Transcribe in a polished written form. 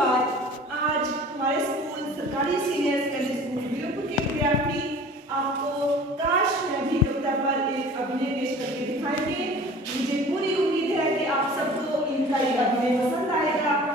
नमस्कार। आज हमारे स्कूल सरकारी सीनियर सेकेंडरी स्कूल वीरपुर के विद्यार्थी आपको काश मैं भी कविता पर एक अभिनय पेश करके दिखाएंगे। मुझे पूरी उम्मीद है कि आप सबको इनका ये अभिनय पसंद आएगा।